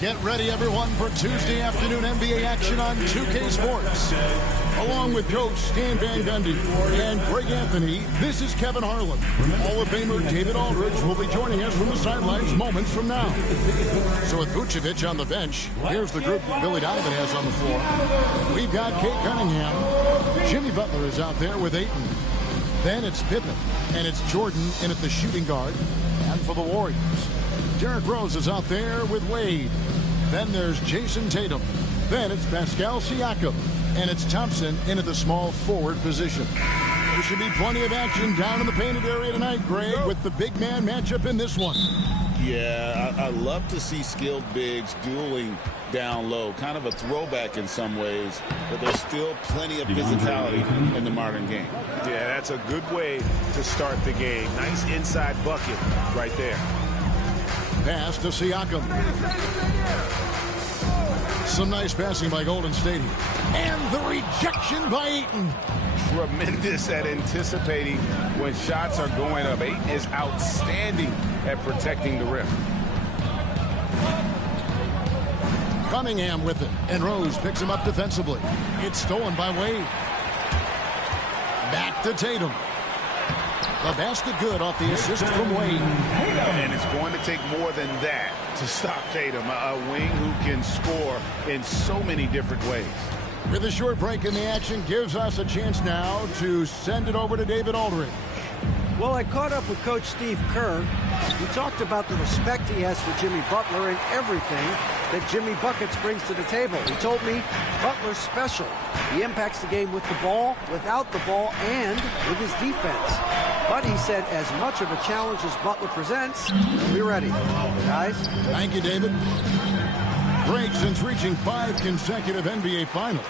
Get ready, everyone, for Tuesday afternoon NBA action on 2K Sports. Along with Coach Stan Van Gundy and Greg Anthony, this is Kevin Harlan. Hall of Famer David Aldridge will be joining us from the sidelines moments from now. So with Vucevic on the bench, here's the group that Billy Donovan has on the floor. We've got Kate Cunningham. Jimmy Butler is out there with Ayton. Then it's Pippen, and it's Jordan in at the shooting guard. And for the Warriors, Derrick Rose is out there with Wade. Then there's Jason Tatum. Then it's Pascal Siakam. And it's Thompson in at the small forward position. There should be plenty of action down in the painted area tonight, Greg, with the big man matchup in this one. Yeah, I love to see skilled bigs dueling down low. Kind of a throwback in some ways, but there's still plenty of physicality in the modern game. Yeah, that's a good way to start the game. Nice inside bucket right there. Pass to Siakam. Some nice passing by Golden State here. And the rejection by Ayton. Tremendous at anticipating when shots are going up. Ayton is outstanding at protecting the rim. Cunningham with it. And Rose picks him up defensively. It's stolen by Wade. Back to Tatum. The basket good off the assist from Wade. And it's going to take more than that to stop Tatum, a wing who can score in so many different ways. With a short break in the action, gives us a chance now to send it over to David Aldridge. Well, I caught up with Coach Steve Kerr. He talked about the respect he has for Jimmy Butler and everything that Jimmy Buckets brings to the table. He told me Butler's special. He impacts the game with the ball, without the ball, and with his defense. But he said as much of a challenge as Butler presents, he'll be ready. Guys? Thank you, David. Greg, since reaching 5 consecutive NBA Finals,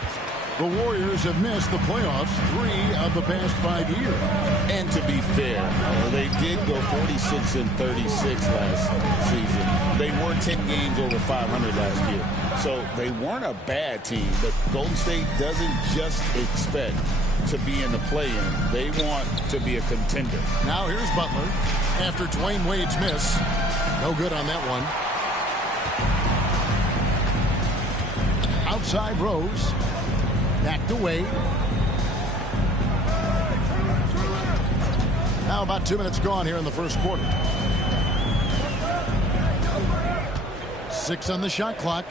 the Warriors have missed the playoffs 3 of the past 5 years. And to be fair, they did go 46 and 36 last season. They were 10 games over 500 last year. So they weren't a bad team, but Golden State doesn't just expect to be in the play-in. They want to be a contender. Now here's Butler after Dwayne Wade's miss. No good on that one. Outside Rose. Back to Wade. Now about 2 minutes gone here in the first quarter. 6 on the shot clock.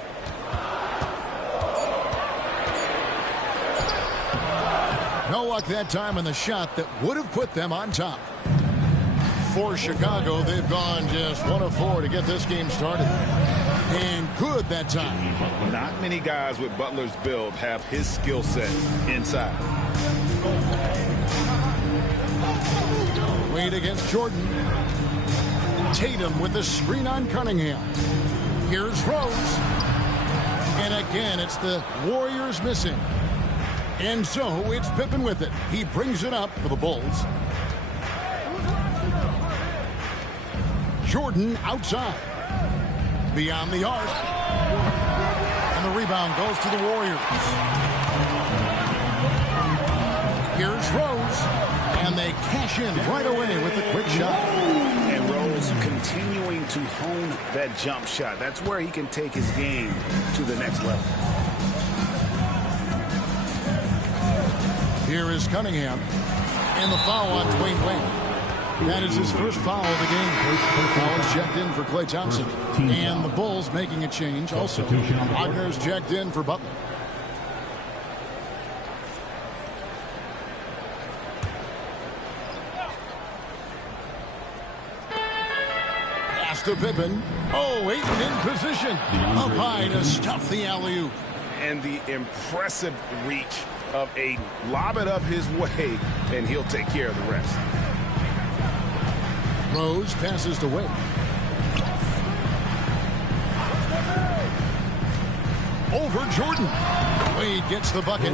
No luck that time on the shot that would have put them on top. For Chicago, they've gone just 1 of 4 to get this game started. And good that time. Not many guys with Butler's build have his skill set inside. Wade against Jordan. Tatum with the screen on Cunningham. Here's Rose. And again, it's the Warriors missing. And so it's Pippen with it. He brings it up for the Bulls. Jordan outside. Beyond the arc. And the rebound goes to the Warriors. Here's Rose. And they cash in right away with the quick shot. And Rose continuing to hone that jump shot. That's where he can take his game to the next level. Here is Cunningham. And the foul on Dwayne Wade. That is his first foul of the game. Foul is checked in for Klay Thompson. And the Bulls making a change also. Wagner's checked in for Butler. Pass to Pippen. Oh, Ayton in position. Up high to stuff the alley-oop. And the impressive reach of Ayton. Lob it up his way, and he'll take care of the rest. Rose passes to Wade. Over Jordan. Wade gets the bucket.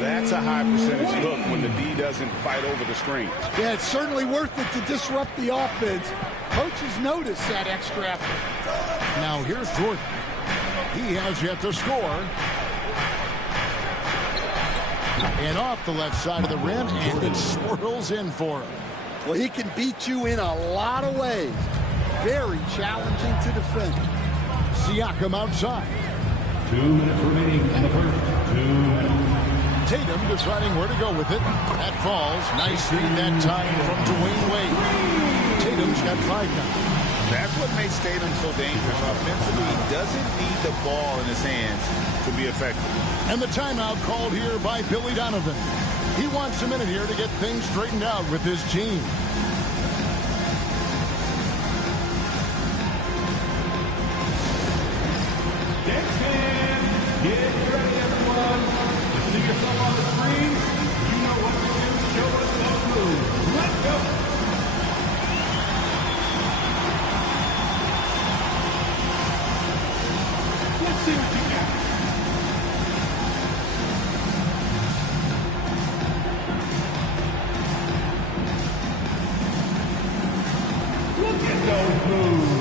That's a high percentage look when the D doesn't fight over the screen. Yeah, it's certainly worth it to disrupt the offense. Coaches notice that extra effort. Now here's Jordan. He has yet to score. And off the left side of the rim, and it swirls in for him. Well, he can beat you in a lot of ways. Very challenging to defend. Siakam outside. 2 minutes remaining in the first. 2 minutes. Tatum deciding where to go with it. That falls. Nice feed that time from Dwayne Wade. Tatum's got 5 now. That's what makes Tatum so dangerous. Offensively, he doesn't need the ball in his hands to be effective. And the timeout called here by Billy Donovan. He wants a minute here to get things straightened out with his team. Next man, get ready, everyone. To see yourself on the screen, you know what to do. Show us those moves. Let's go. Let's see what you got. Look at those moves.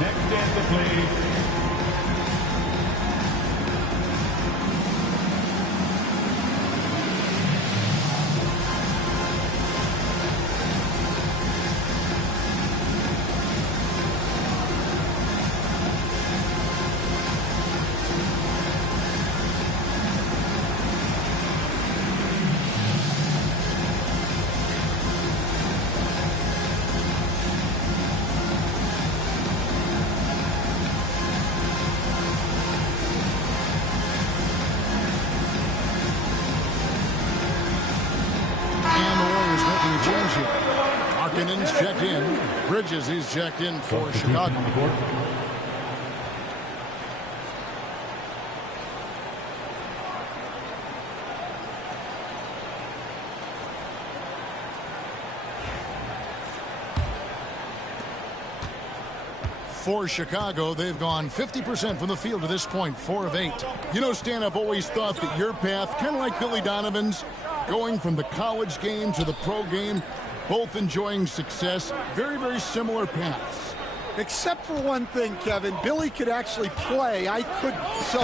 Next dancer, please. Markkanen's checked in. Bridges, he's checked in for Chicago. For Chicago, they've gone 50% from the field to this point, 4 of 8. You know, Stan, I've always thought that your path, kind of like Billy Donovan's, going from the college game to the pro game, both enjoying success, very, very similar paths. Except for one thing, Kevin. Billy could actually play. I couldn't. So,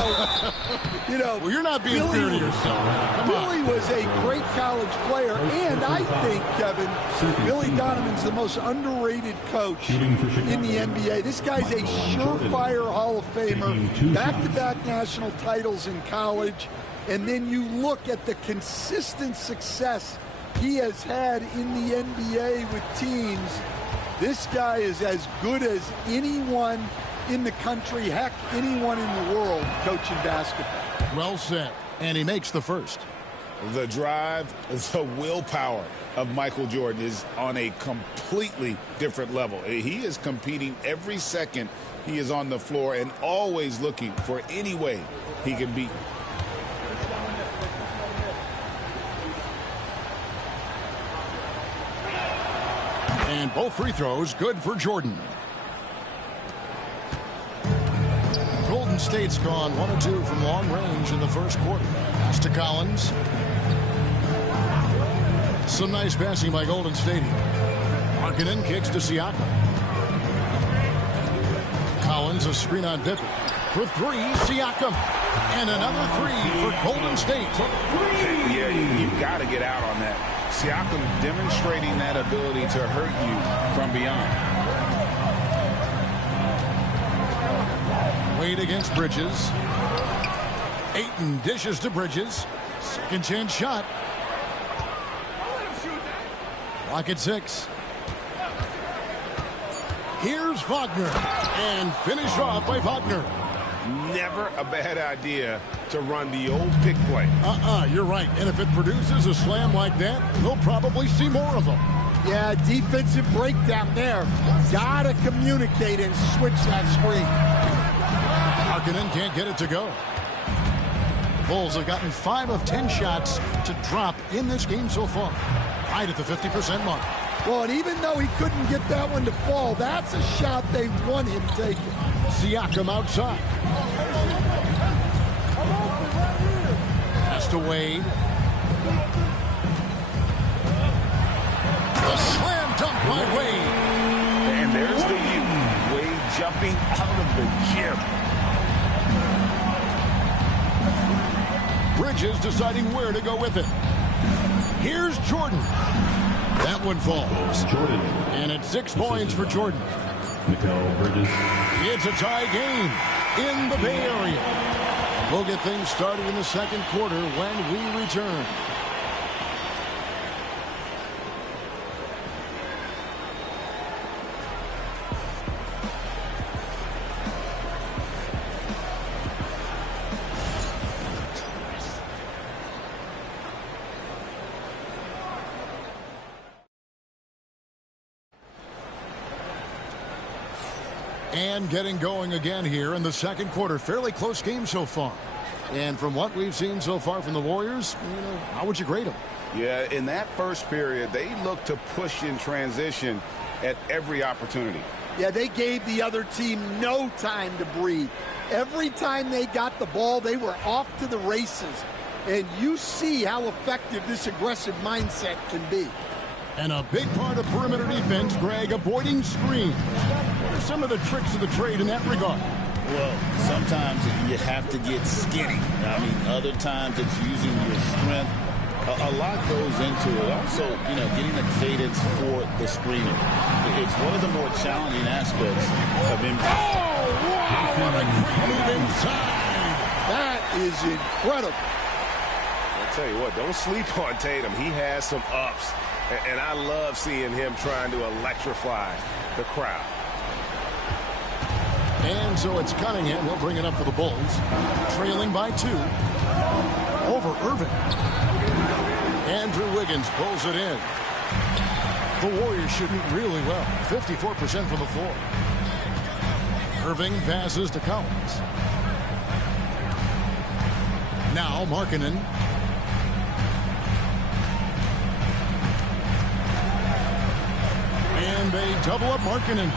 you know. Well, you're not being fair to yourself. Come Billy was a great college player, and I think, Kevin, Billy Donovan's the most underrated coach in the NBA. This guy's a surefire Hall of Famer, back-to-back national titles in college, and then you look at the consistent success he has had in the NBA with teams. This guy is as good as anyone in the country, heck, anyone in the world coaching basketball. Well said. And he makes the first. The drive, the willpower of Michael Jordan is on a completely different level. He is competing every second he is on the floor and always looking for any way he can beat you. And both free throws good for Jordan. Golden State's gone 1 of 2 from long range in the first quarter. Pass to Collins. Some nice passing by Golden State here. Markkanen kicks to Siakam. Collins, a screen on Pippen. For 3, Siakam. And another 3 for Golden State. Yeah, you've got to get out on that. Siakam demonstrating that ability to hurt you from beyond. Wade against Bridges. Ayton dishes to Bridges. Second chance shot. Clock at 6. Here's Wagner. And finished off by Wagner. Never a bad idea to run the old pick play. You're right. And if it produces a slam like that, we'll probably see more of them. Yeah, defensive breakdown there. Gotta communicate and switch that screen. Markkanen can't get it to go. The Bulls have gotten 5 of 10 shots to drop in this game so far. Right at the 50% mark. Well, and even though he couldn't get that one to fall, that's a shot they want him taking. Siakam outside. Pass to Wade. A slam dunk by Wade. And there's the youth. Wade jumping out of the gym. Bridges deciding where to go with it. Here's Jordan. That one falls. Jordan. And it's 6 points for Jordan. Bridges. It's a tie game in the Bay Area. We'll get things started in the second quarter when we return. And getting going again here in the second quarter. Fairly close game so far. And from what we've seen so far from the Warriors, how would you grade them? Yeah, in that first period, they looked to push in transition at every opportunity. Yeah, they gave the other team no time to breathe. Every time they got the ball, they were off to the races. And you see how effective this aggressive mindset can be. And a big part of perimeter defense, Greg, avoiding screens. What are some of the tricks of the trade in that regard? Well, sometimes you have to get skinny. I mean, other times it's using your strength. A lot goes into it. Also, getting a cadence for the screening. It's one of the more challenging aspects of NBA. Oh, wow, what a great move inside. That is incredible. I'll tell you what, don't sleep on Tatum. He has some ups. And I love seeing him trying to electrify the crowd. And so it's Cunningham. He'll bring it up for the Bulls. Trailing by 2. Over Irving. Andrew Wiggins pulls it in. The Warriors shooting really well. 54% from the floor. Irving passes to Collins. Now Markkanen. And they double up Markkanen.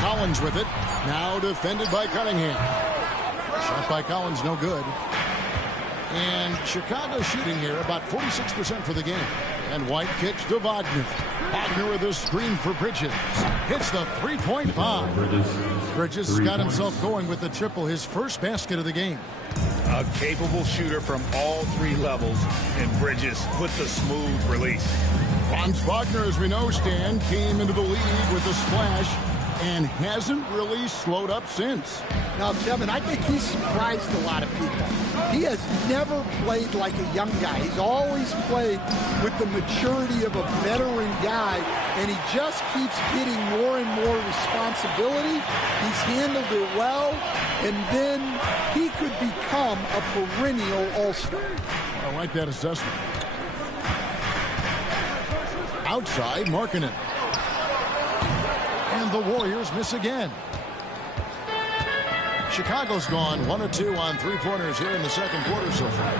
Collins with it. Now defended by Cunningham. Shot by Collins, no good. And Chicago shooting here about 46% for the game. And White kicks to Wagner. Wagner with a screen for Bridges. Hits the three-point bomb. Bridges got himself going with the triple, his first basket of the game. A capable shooter from all 3 levels, and Bridges with the smooth release. Franz Wagner, as we know, Stan, came into the league with a splash and hasn't really slowed up since. Now, Kevin, I think he's surprised a lot of people. He has never played like a young guy. He's always played with the maturity of a veteran guy, and he just keeps getting more and more responsibility. He's handled it well, and then he could become a perennial all-star. I like that assessment. Outside, Markkanen. And the Warriors miss again. Chicago's gone 1 of 2 on three-pointers here in the second quarter so far.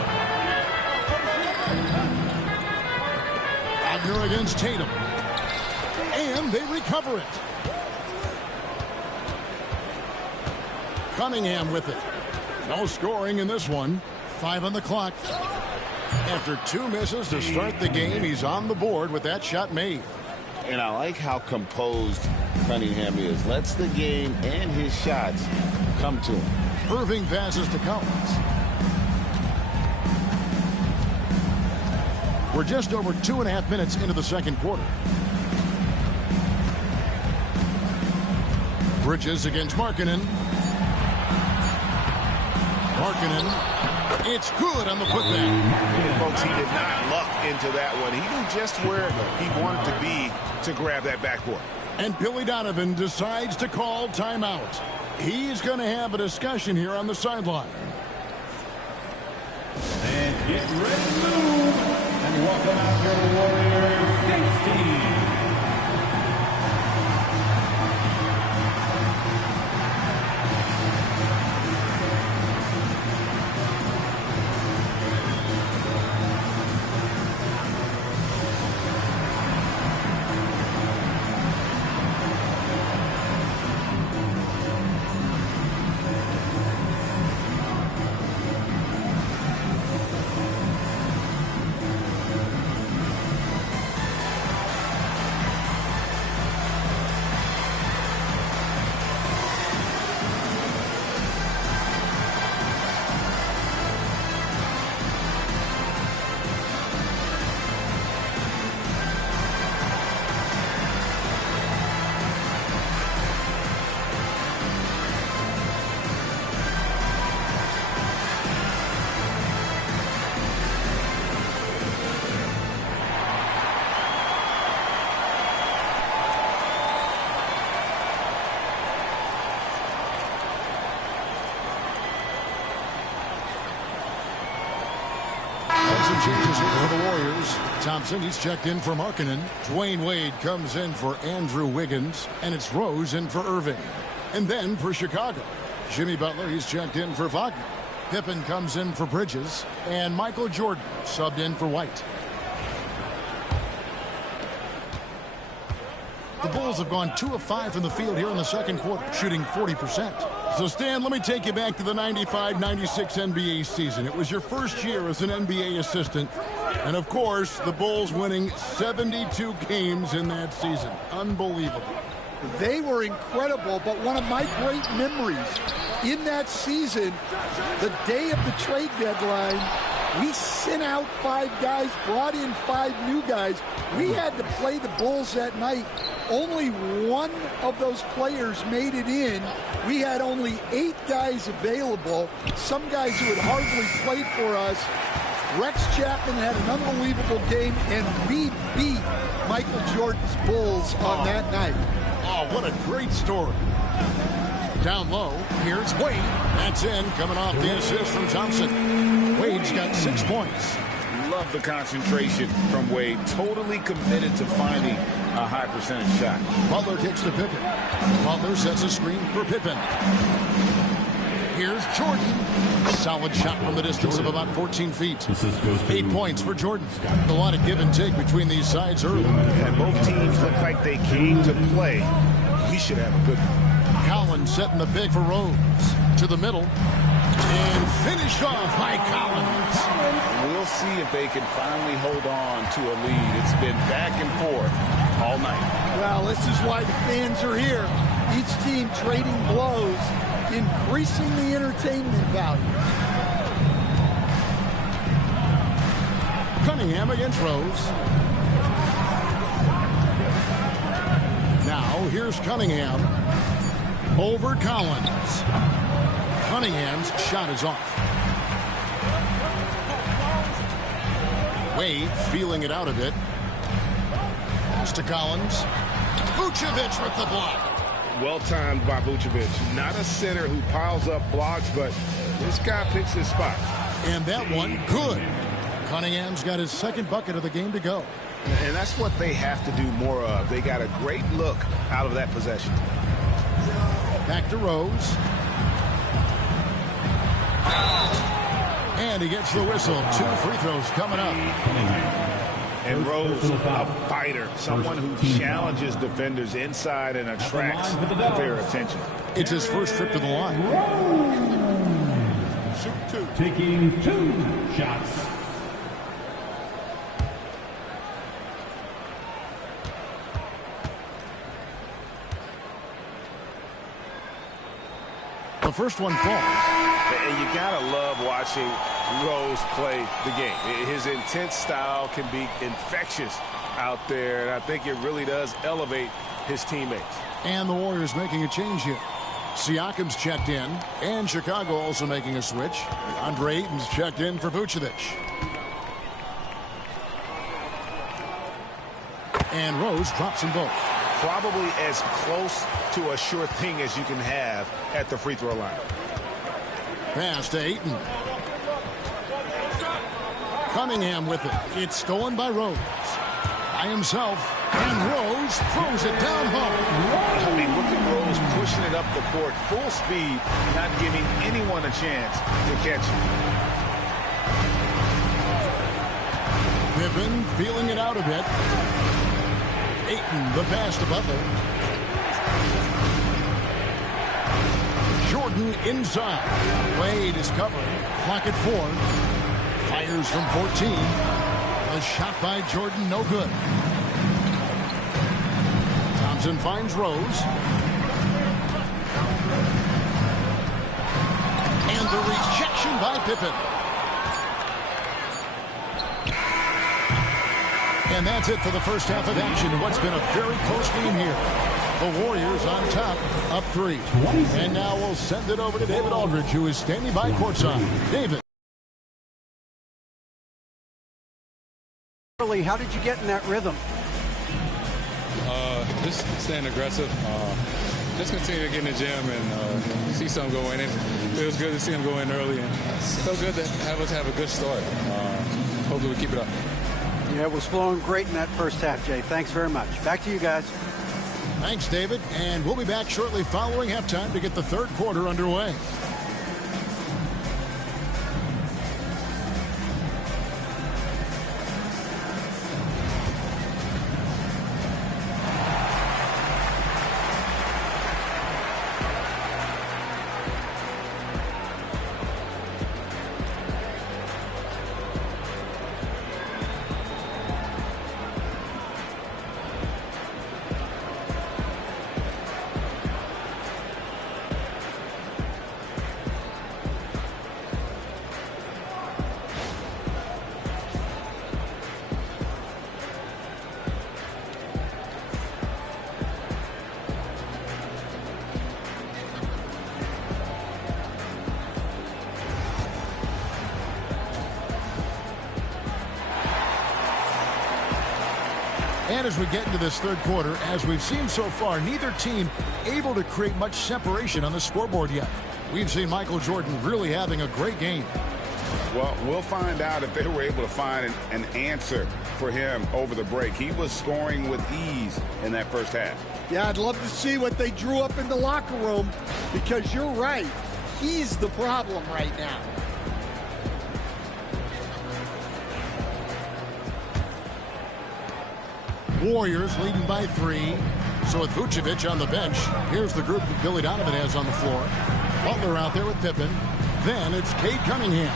Wagner against Tatum. And they recover it. Cunningham with it. No scoring in this one. 5 on the clock. After 2 misses to start the game, he's on the board with that shot made. And I like how composed Cunningham is. Lets the game and his shots come to him. Irving passes to Collins. We're just over 2.5 minutes into the second quarter. Bridges against Markkanen. Markkanen. It's good on the putback. And folks, he did not luck into that one. He knew just where he wanted to be to grab that backboard. And Billy Donovan decides to call timeout. He's going to have a discussion here on the sideline. And get ready to move. And welcome out your Warriors 16. changes here for the Warriors. Thompson, he's checked in for Markkanen. Dwayne Wade comes in for Andrew Wiggins. And it's Rose in for Irving. And then for Chicago, Jimmy Butler, he's checked in for Wagner. Pippen comes in for Bridges. And Michael Jordan subbed in for White. The Bulls have gone 2 of 5 from the field here in the second quarter, shooting 40%. So, Stan, let me take you back to the 95-96 NBA season. It was your first year as an NBA assistant. And, of course, the Bulls winning 72 games in that season. Unbelievable. They were incredible, but one of my great memories in that season, the day of the trade deadline, we sent out 5 guys, brought in 5 new guys. We had to play the Bulls that night. Only one of those players made it in. We had only 8 guys available, some guys who had hardly played for us. Rex Chapman had an unbelievable game, and we beat Michael Jordan's Bulls on that night. Oh, what a great story. Down low, here's Wade. That's in, coming off the assist from Thompson. Wade's got 6 points. Love the concentration from Wade. Totally committed to finding a high percentage shot. Butler kicks to Pippen. Butler sets a screen for Pippen. Here's Jordan. Solid shot from the distance of about 14 feet. 8 points for Jordan. A lot of give and take between these sides early. And both teams look like they came to play. We should have a good one. Collins setting the big for Rose. To the middle. And finished off by Collins. We'll see if they can finally hold on to a lead. It's been back and forth all night. Well, this is why the fans are here. Each team trading blows, increasing the entertainment value. Cunningham against Rose. Now, here's Cunningham over Collins. Cunningham's shot is off. Wade feeling it out a bit. Pass to Collins. Vucevic with the block. Well-timed by Vucevic. Not a center who piles up blocks, but this guy picks his spot. And that one good. Cunningham's got his second bucket of the game to go. And that's what they have to do more of. They got a great look out of that possession. Back to Rose. And he gets the whistle. 2 free throws coming up. And Rose, a fighter, someone who challenges defenders inside and attracts their attention. It's his first trip to the line. Taking 2 shots. The first one falls. And you gotta love watching Rose play the game. His intense style can be infectious out there, and I think it really does elevate his teammates. And the Warriors making a change here. Siakam's checked in, and Chicago also making a switch. Andre Ayton's checked in for Vucevic. And Rose drops them both. Probably as close to a sure thing as you can have at the free throw line. Pass to Ayton. Cunningham with it. It's stolen by Rose. By himself. And Rose throws it down home. I mean, look at Rose pushing it up the court full speed, not giving anyone a chance to catch it. Pippen feeling it out a bit. Ayton, the pass to Butler. Jordan inside. Wade is covering. Clock at 4. Fires from 14. A shot by Jordan, no good. Thompson finds Rose. And the rejection by Pippen. And that's it for the first half of action in what's been a very close game here. The Warriors on top, up 3. And now we'll send it over to David Aldridge, who is standing by courtside. David. How did you get in that rhythm? Just staying aggressive. Just continue to get in the gym and see something go in. It feels good to see him go in early, and so good to have us have a good start. hopefully we keep it up. Yeah, it was flowing great in that first half, Jay. Thanks very much. Back to you guys. Thanks, David. And we'll be back shortly following halftime to get the third quarter underway. And as we get into this third quarter, as we've seen so far, neither team able to create much separation on the scoreboard yet. We've seen Michael Jordan really having a great game. Well, we'll find out if they were able to find an answer for him over the break. He was scoring with ease in that first half. Yeah, I'd love to see what they drew up in the locker room, because you're right. He's the problem right now. Warriors leading by 3. So with Vucevic on the bench, here's the group that Billy Donovan has on the floor. Butler out there with Pippen. Then it's Cade Cunningham.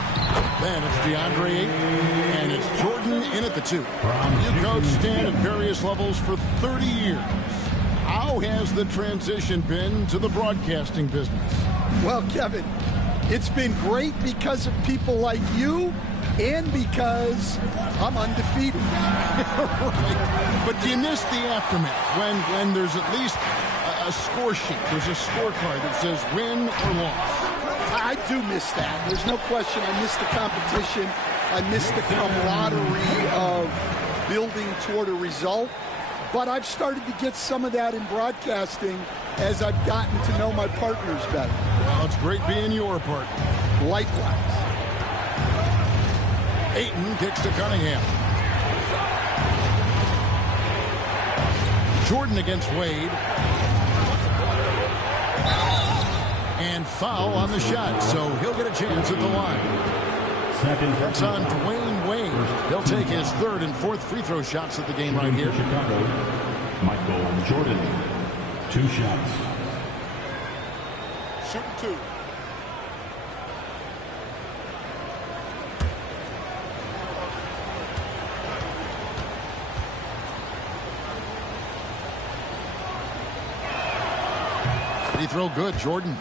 Then it's DeAndre Ayton. And it's Jordan in at the 2. You coach Stan at various levels for 30 years. How has the transition been to the broadcasting business? Well, Kevin, it's been great because of people like you and because I'm undefeated. Right. But do you miss the aftermath when there's at least a score sheet? There's a scorecard that says win or loss. I do miss that. There's no question. I miss the competition. I miss the camaraderie of building toward a result. But I've started to get some of that in broadcasting as I've gotten to know my partners better. Well, it's great being your partner. Likewise. Ayton kicks to Cunningham. Jordan against Wade. And foul on the shot, so he'll get a chance at the line. That's on Dwayne Wade. He'll take his third and fourth free throw shots of the game right here. Chicago, Michael Jordan, 2 shots. Shoot 2. Free throw good, Jordan.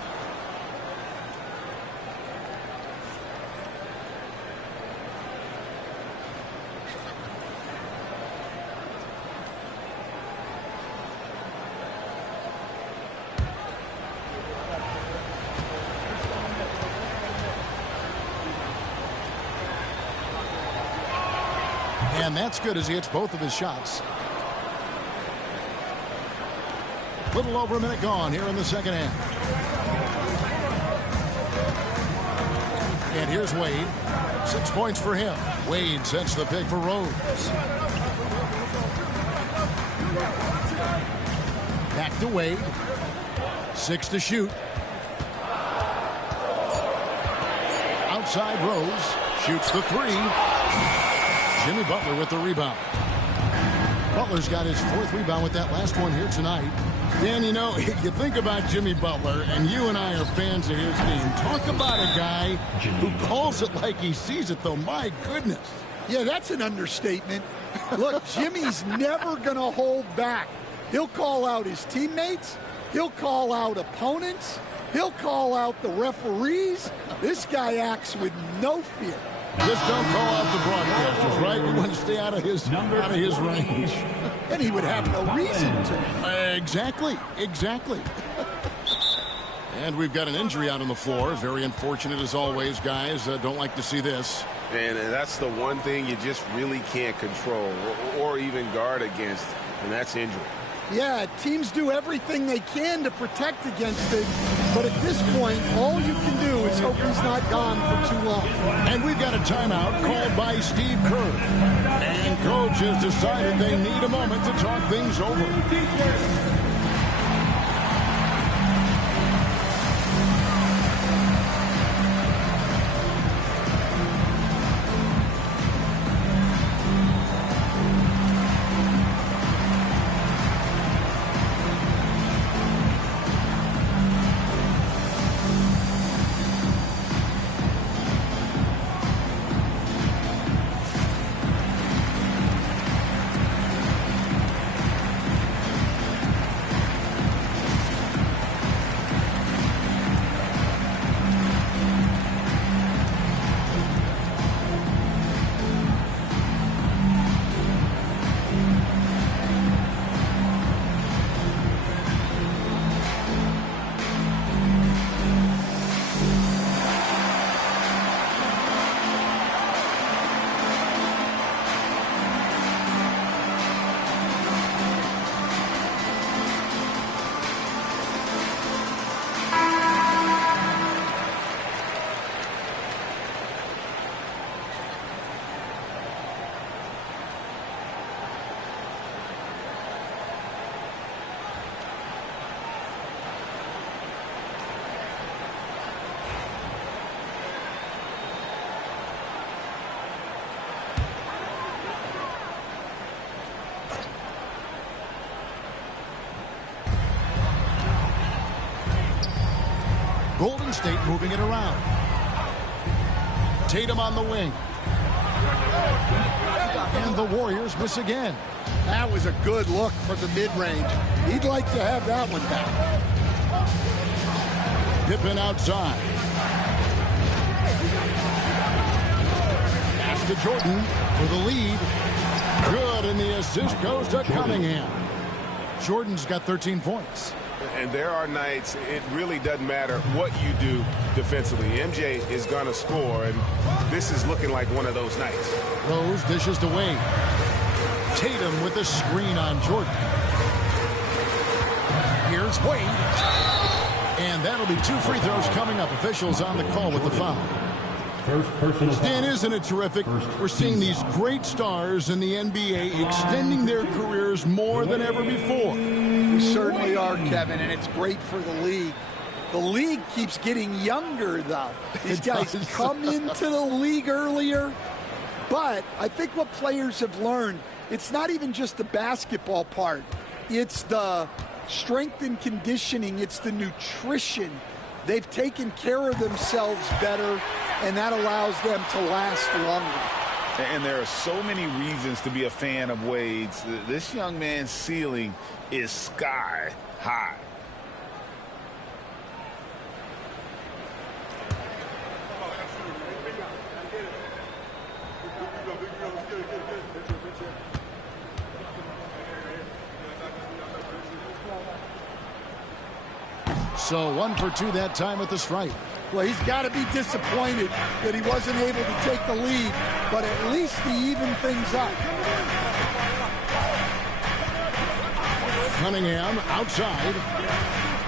And that's good as he hits both of his shots. Little over a minute gone here in the second half. And here's Wade. 6 points for him. Wade sets the pick for Rose. Back to Wade. 6 to shoot. Outside Rose. Shoots the 3. Jimmy Butler with the rebound. Butler's got his 4th rebound with that last one here tonight. Dan, you know, you think about Jimmy Butler, and you and I are fans of his game. Talk about a guy who calls it like he sees it, though. My goodness. Yeah, that's an understatement. Look, Jimmy's never going to hold back. He'll call out his teammates. He'll call out opponents. He'll call out the referees. This guy acts with no fear. Just don't call out the broadcasters, right? We want to stay out of his range. And he would have no reason to. Exactly. And we've got an injury out on the floor. Very unfortunate as always, guys. Don't like to see this. And that's the one thing you just really can't control or even guard against, and that's injury. Yeah, teams do everything they can to protect against it, But at this point, all you can do is hope he's not gone for too long. And we've got a timeout called by Steve Kerr. And coach has decided they need a moment to talk things over. Golden State moving it around. Tatum on the wing. And the Warriors miss again. That was a good look for the mid-range. He'd like to have that one back. Pippen outside. Pass to Jordan for the lead. Good, and the assist goes to Cunningham. Jordan's got 13 points. And there are nights it really doesn't matter what you do defensively. MJ is going to score, and this is looking like one of those nights. Rose dishes to Wade. Tatum with the screen on Jordan. Here's Wade. And that'll be 2 free throws coming up. Officials on the call with the foul. Stan, isn't it terrific? We're seeing these great stars in the NBA extending their careers more than ever before. We certainly are, Kevin, and it's great for the league. The league keeps getting younger, though. These guys come into the league earlier. But I think what players have learned, it's not even just the basketball part. It's the strength and conditioning. It's the nutrition. They've taken care of themselves better, and that allows them to last longer. And there are so many reasons to be a fan of Wade's. This young man's ceiling is sky high. So 1 for 2 that time at the stripe. Well, he's got to be disappointed that he wasn't able to take the lead, but at least he evened things up. Cunningham outside.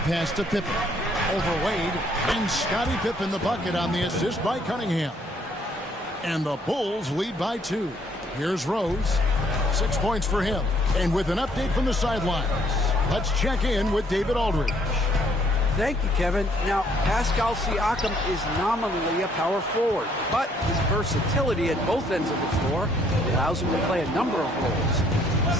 Pass to Pippen. Over Wade. And Scottie Pippen the bucket on the assist by Cunningham. And the Bulls lead by 2. Here's Rose. 6 points for him. And with an update from the sidelines, let's check in with David Aldridge. Thank you, Kevin. Now, Pascal Siakam is nominally a power forward, but his versatility at both ends of the floor allows him to play a number of roles.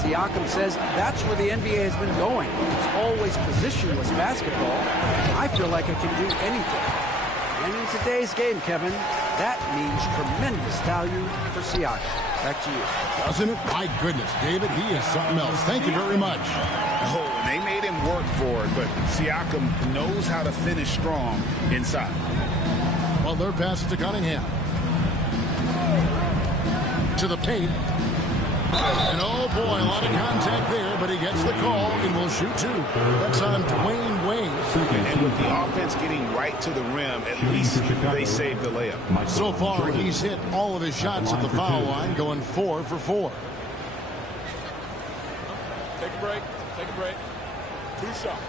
Siakam says that's where the NBA has been going. It's always positionless basketball. I feel like I can do anything. And in today's game, Kevin, that means tremendous value for Siakam. Back to you. Doesn't it? My goodness, David, he is something else. Thank you very much. Oh, and they made him work for it, but Siakam knows how to finish strong inside. Well, their pass to Cunningham. To the paint. And oh boy, a lot of contact there, but he gets the call and will shoot 2. That's on Dwayne Wade. And with the offense getting right to the rim, at least they saved the layup. So far, he's hit all of his shots at the foul line, going 4 for 4. Take a break. Take a break. 2 shots.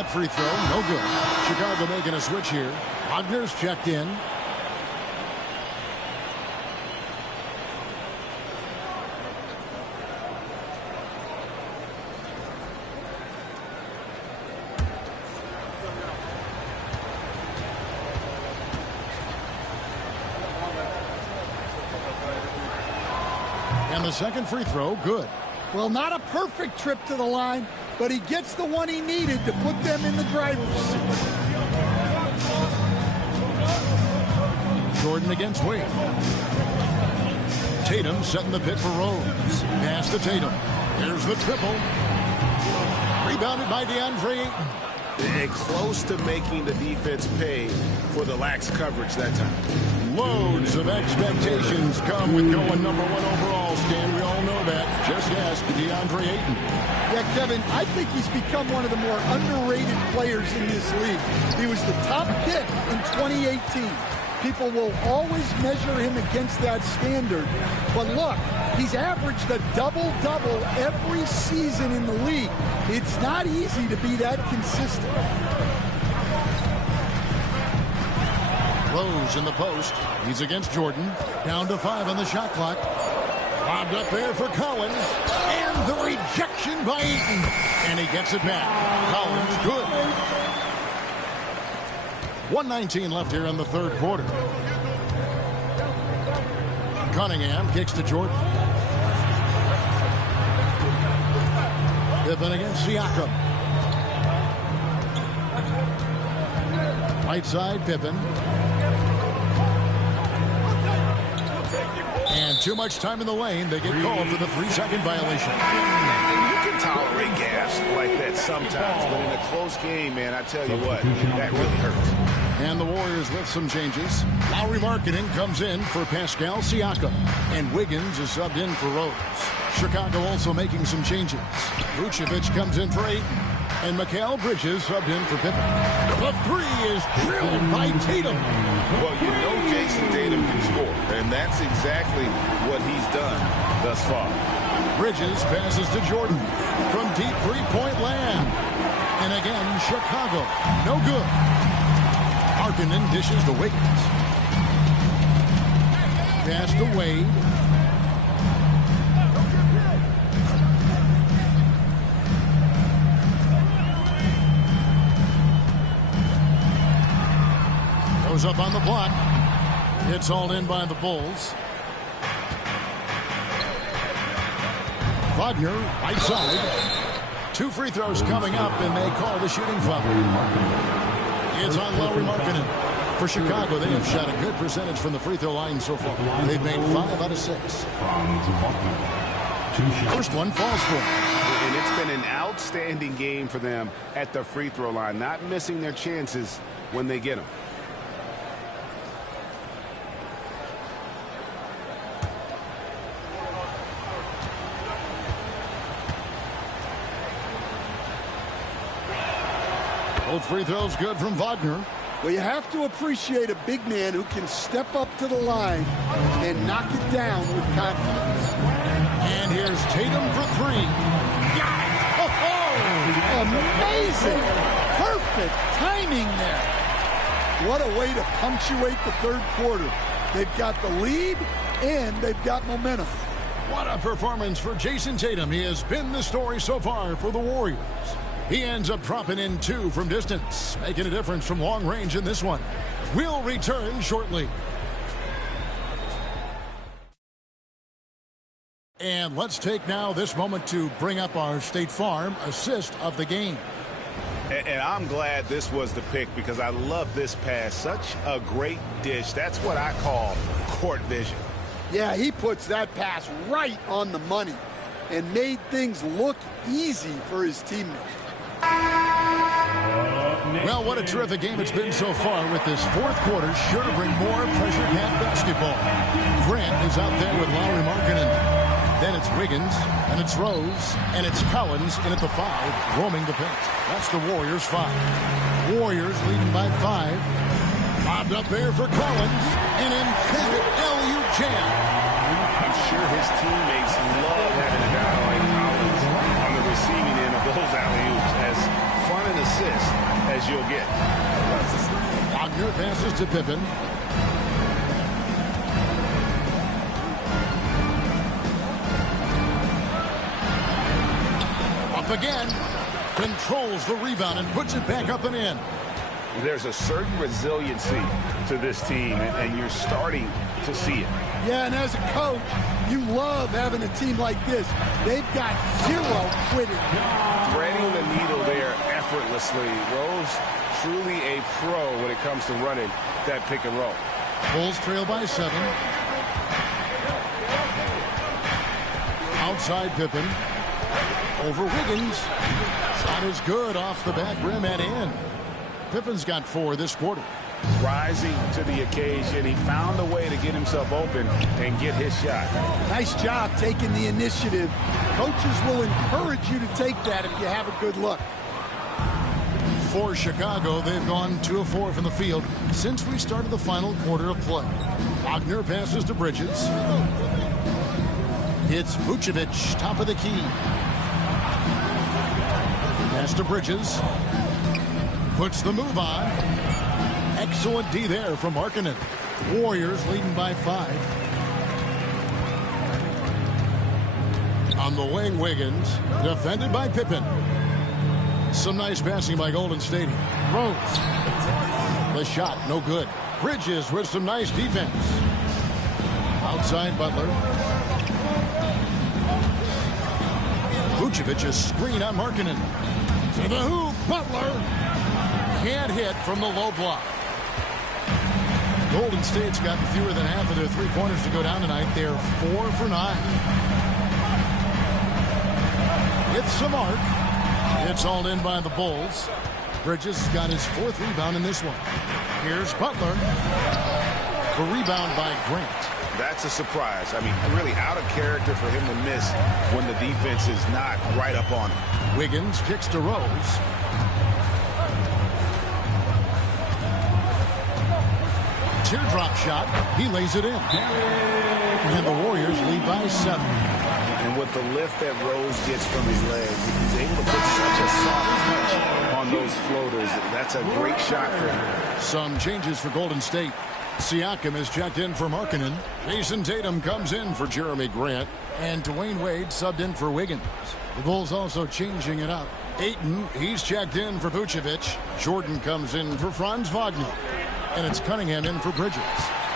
That free throw, no good. Chicago making a switch here. Wagner's checked in. And the second free throw, good. Well, not a perfect trip to the line, but he gets the one he needed to put them in the driver's seat. Jordan against Wade. Tatum setting the pick for Rose. Pass to Tatum. Here's the triple. Rebounded by DeAndre Ayton. Close to making the defense pay for the lax coverage that time. Loads of expectations come with going number 1 overall, Stan. We all know that. Just ask DeAndre Ayton. Yeah, Kevin, I think he's become one of the more underrated players in this league. He was the top pick in 2018. People will always measure him against that standard. But look, he's averaged a double-double every season in the league. It's not easy to be that consistent. Rose in the post. He's against Jordan. Down to 5 on the shot clock. Lobbed up there for Collins. And the rejection by Ayton. And he gets it back. Collins, good. 1:19 left here in the third quarter. Cunningham kicks to Jordan. Pippen against Siakam. Right side, Pippen. And too much time in the lane. They get called for the 3-second violation. You can tolerate gas like that sometimes, but in a close game, man, I tell you what, that really hurts. And the Warriors with some changes. Lauri Markkanen comes in for Pascal Siakam. And Wiggins is subbed in for Rose. Chicago also making some changes. Vucevic comes in for Ayton. And Mikal Bridges subbed in for Pippen. The three is drilled by Tatum. Well, you know Jason Tatum can score, and that's exactly what he's done thus far. Bridges passes to Jordan from deep three-point land. And again, Chicago, no good. Markkanen dishes to Wiggins. Pass to Wade. Goes up on the block. It's hauled in by the Bulls. Wagner, right side. 2 free throws coming up, and they call the shooting foul. It's on Lauri Markkanen. For Chicago, they have shot a good percentage from the free throw line so far. They've made 5 out of 6. First one falls for him. And it's been an outstanding game for them at the free throw line, not missing their chances when they get them. Both free throws good from Wagner. Well, you have to appreciate a big man who can step up to the line and knock it down with confidence. And here's Tatum for 3. Got it! Oh! Amazing! Perfect timing there. What a way to punctuate the third quarter. They've got the lead, and they've got momentum. What a performance for Jason Tatum. He has been the story so far for the Warriors. He ends up dropping in 2 from distance, making a difference from long range in this one. We'll return shortly. And let's take now this moment to bring up our State Farm assist of the game. And I'm glad this was the pick because I love this pass. Such a great dish. That's what I call court vision. Yeah, he puts that pass right on the money and made things look easy for his teammates. Well, what a terrific game it's been so far with this fourth quarter. Sure to bring more pressure-packed basketball. Grant is out there with Lauri Markkanen. Then it's Wiggins, and it's Rose, and it's Collins in at the 5, roaming the paint. That's the Warriors' 5. Warriors leading by 5. Lobbed up there for Collins. An emphatic LU jam. I'm sure his teammates love having a guy like Collins on the receiving end of those alley-oops, as fun an assist as you'll get. Wagner passes to Pippen. Up again. Controls the rebound and puts it back up and in. There's a certain resiliency to this team, and you're starting to see it. Yeah, and as a coach, you love having a team like this. They've got zero quitting. Threading the needle there effortlessly. Rose, truly a pro when it comes to running that pick and roll. Bulls trail by 7. Outside Pippen. Over Wiggins. Shot is good off the back rim and in. Pippen's got 4 this quarter. Rising to the occasion. He found a way to get himself open and get his shot. Nice job taking the initiative. Coaches will encourage you to take that if you have a good look. For Chicago, they've gone 2 of 4 from the field since we started the final quarter of play. Wagner passes to Bridges. It's Vucevic, top of the key. Pass to Bridges. Puts the move on. Excellent D there from Markkanen. Warriors leading by 5. On the wing, Wiggins. Defended by Pippen. Some nice passing by Golden State. Rose. The shot, no good. Bridges with some nice defense. Outside Butler. Vucevic, a screen on Markkanen. To the hoop. Butler can't hit from the low block. Golden State's gotten fewer than half of their three-pointers to go down tonight. They're 4 for 9. With some arc. It's all in by the Bulls. Bridges got his 4th rebound in this one. Here's Butler. The rebound by Grant. That's a surprise. I mean, really out of character for him to miss when the defense is not right up on him. Wiggins kicks to Rose. Teardrop shot. He lays it in. And the Warriors lead by 7. And with the lift that Rose gets from his legs, he's able to put such a soft touch on those floaters. That's a great shot for him. Some changes for Golden State. Siakam is checked in for Markkanen. Jason Tatum comes in for Jeremy Grant. And Dwayne Wade subbed in for Wiggins. The Bulls also changing it up. Ayton, he's checked in for Vucevic. Jordan comes in for Franz Wagner. And it's Cunningham in for Bridges.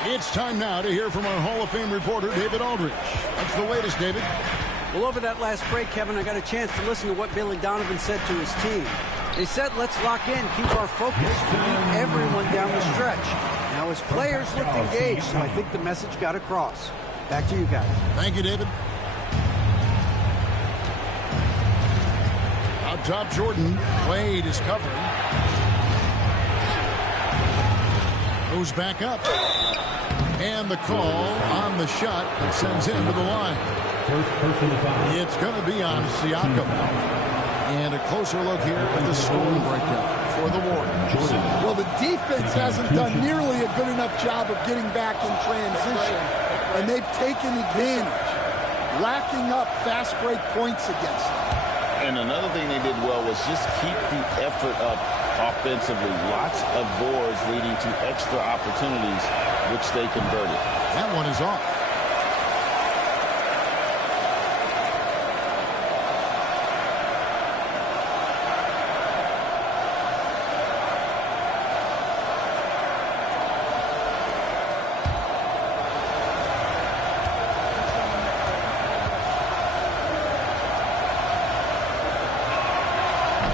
It's time now to hear from our Hall of Fame reporter, David Aldridge. What's the latest, David? Well, over that last break, Kevin, I got a chance to listen to what Billy Donovan said to his team. They said, let's lock in, keep our focus, beat everyone down the stretch. Now, his players looked engaged, so I think the message got across. Back to you guys. Thank you, David. Out top, Jordan. Wade is covering. Goes back up. And the call on the shot that sends him to the line. It's going to be on Siakam. And a closer look here at the scoring breakdown for the Warriors. Well, the defense hasn't done nearly a good enough job of getting back in transition, and they've taken advantage, racking up fast break points against them. And another thing they did well was just keep the effort up offensively. Lots of boards leading to extra opportunities, which they converted. That one is off.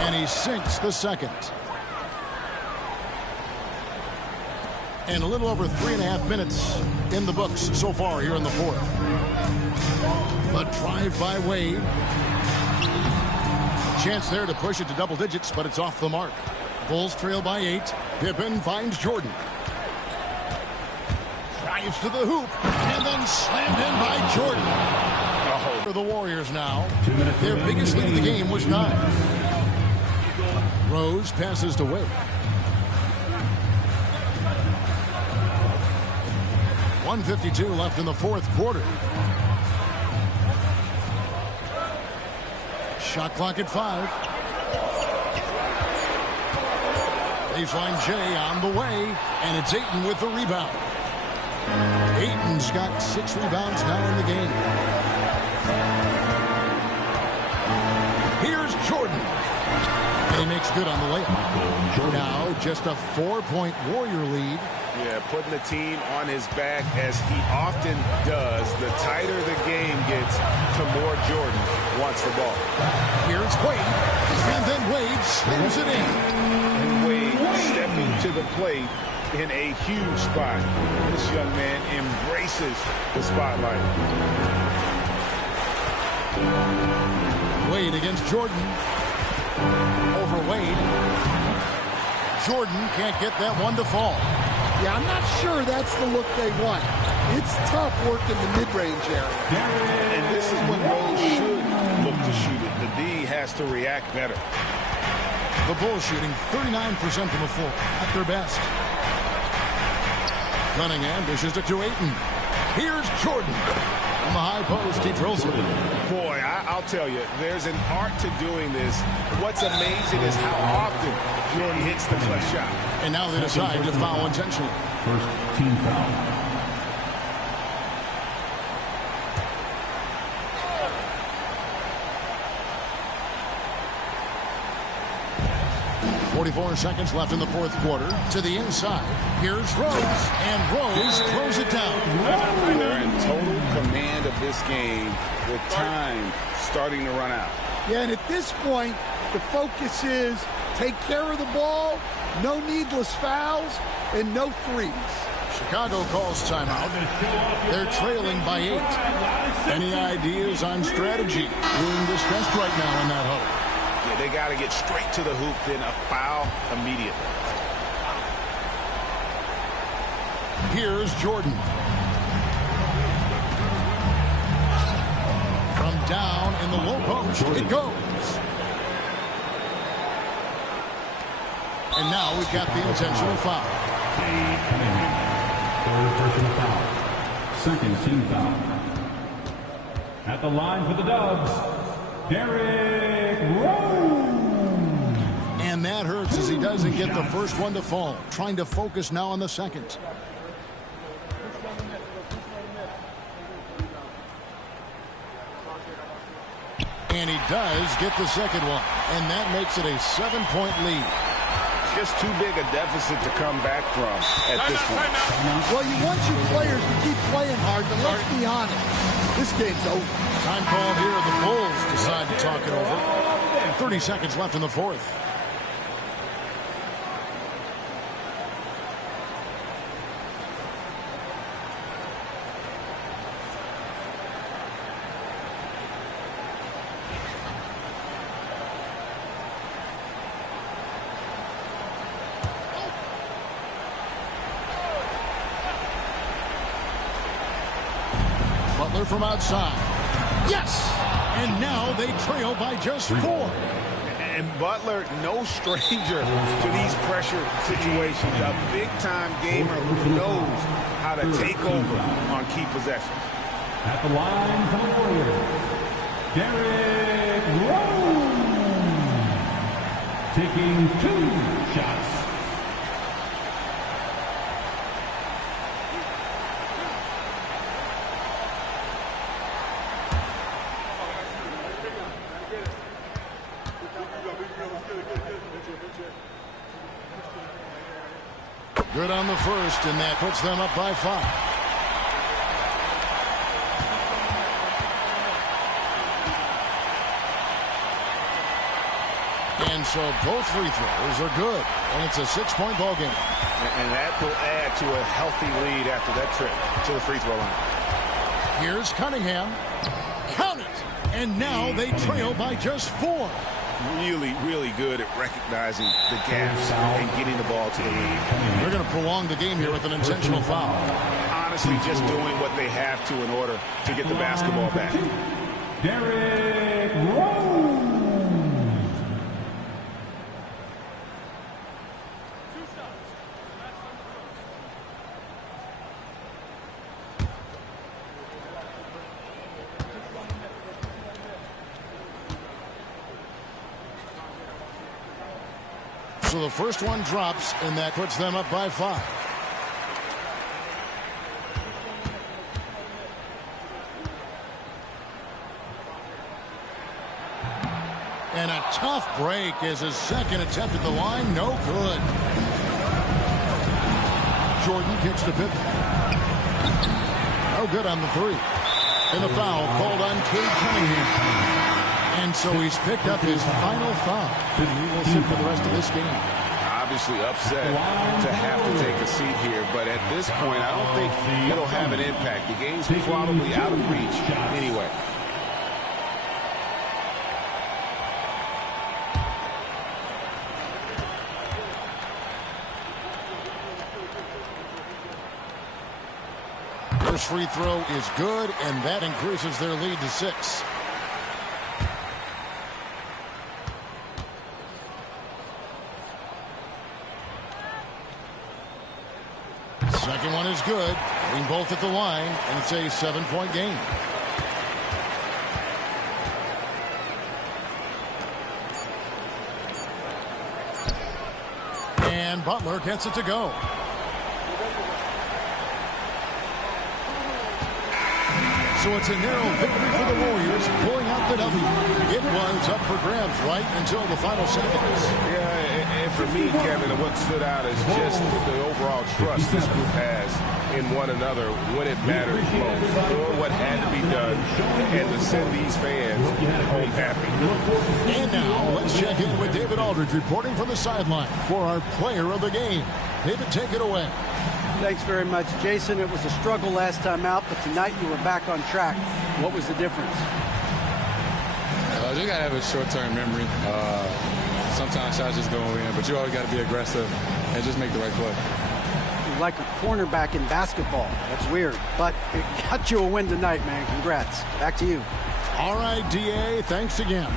And he sinks the second. And a little over 3.5 minutes in the books so far here in the fourth. A drive by Wade. Chance there to push it to double digits, but it's off the mark. Bulls trail by 8. Pippen finds Jordan. Drives to the hoop, and then slammed in by Jordan. For the Warriors now. Their biggest lead of the game was 9. Rose passes to Wade. 1:52 left in the fourth quarter. Shot clock at 5. Baseline J on the way, and it's Ayton with the rebound. Ayton's got 6 rebounds now in the game. Here's Jordan. And he makes good on the layup. Now just a 4-point Warrior lead. Yeah, putting the team on his back as he often does. The tighter the game gets, the more Jordan wants the ball. Here's Wade. And then Wade slams it in. And Wade stepping to the plate in a huge spot. This young man embraces the spotlight. Wade against Jordan. Over Wade. Jordan can't get that one to fall. Yeah, I'm not sure that's the look they want. It's tough work in the mid-range area. And this is when Rose should look to shoot it. The D has to react better. The Bulls shooting 39% from the floor at their best. Cunningham dishes it to Ayton. Here's Jordan. On the high post, he drills it. Boy, I'll tell you, there's an art to doing this. What's amazing is how often Jordan hits the clutch shot. And now they decide to foul intentionally. First team foul. .44 seconds left in the fourth quarter. To the inside. Here's Rose. And Rose throws it down. They're in total command of this game with time starting to run out. Yeah, and at this point, the focus is take care of the ball, no needless fouls, and no threes. Chicago calls timeout. They're trailing by 8. Any ideas on strategy being discussed right now in that huddle? Yeah, they got to get straight to the hoop, then a foul immediately. Here's Jordan. From down in the low post, it goes. And now we've got the intentional foul. Third personal foul. Second team foul. At the line for the Dubs, Derrick Rose. And that hurts as he doesn't get the first one to fall. Trying to focus now on the second. And he does get the second one. And that makes it a 7-point lead. Just too big a deficit to come back from at this point. Well, you want your players to keep playing hard, but let's be honest. This game's over. Time called here. The Bulls decide to talk it over. 30 seconds left in the fourth. Butler from outside. Yes! And now they trail by just 4. And Butler, no stranger to these pressure situations. A big-time gamer who knows how to take over on key possessions. At the line for the Warriors, Derrick Rose. Taking 2 shots. Good on the first, and that puts them up by 5. And so both free throws are good, and it's a 6-point ball game. And that will add to a healthy lead after that trip to the free throw line. Here's Cunningham. Count it! And now they trail by just 4. Really, really good at recognizing the gaps and getting the ball to the rim. They're going to prolong the game here with an intentional foul. Honestly, just doing what they have to in order to get the basketball back. Derrick Rose. So the first one drops, and that puts them up by 5. And a tough break is his second attempt at the line. No good. Jordan kicks to Pippen. No good on the 3. And the foul called on Cade Cunningham. And so he's picked up his final foul. He will sit for the rest of this game. Obviously upset to have to take a seat here, but at this point, I don't think it'll have an impact. The game's probably out of reach anyway. First free throw is good, and that increases their lead to 6. Second one is good. Hitting both at the line, and it's a 7-point game. And Butler gets it to go. So it's a narrow victory for the Warriors, pulling out the W. It was up for grabs right until the final seconds. Yeah, and for me, Kevin, what stood out is just the overall trust this group has in one another when it matters most, doing what had to be done, and to send these fans home happy. And now, let's check in with David Aldridge reporting from the sideline for our player of the game. David, take it away. Thanks very much, Jason. It was a struggle last time out, but tonight you were back on track. What was the difference? Just got to have a short-term memory. Sometimes shots just go in, but you always got to be aggressive and just make the right play. You're like a cornerback in basketball. That's weird, but it got you a win tonight, man. Congrats. Back to you. All right, DA, thanks again.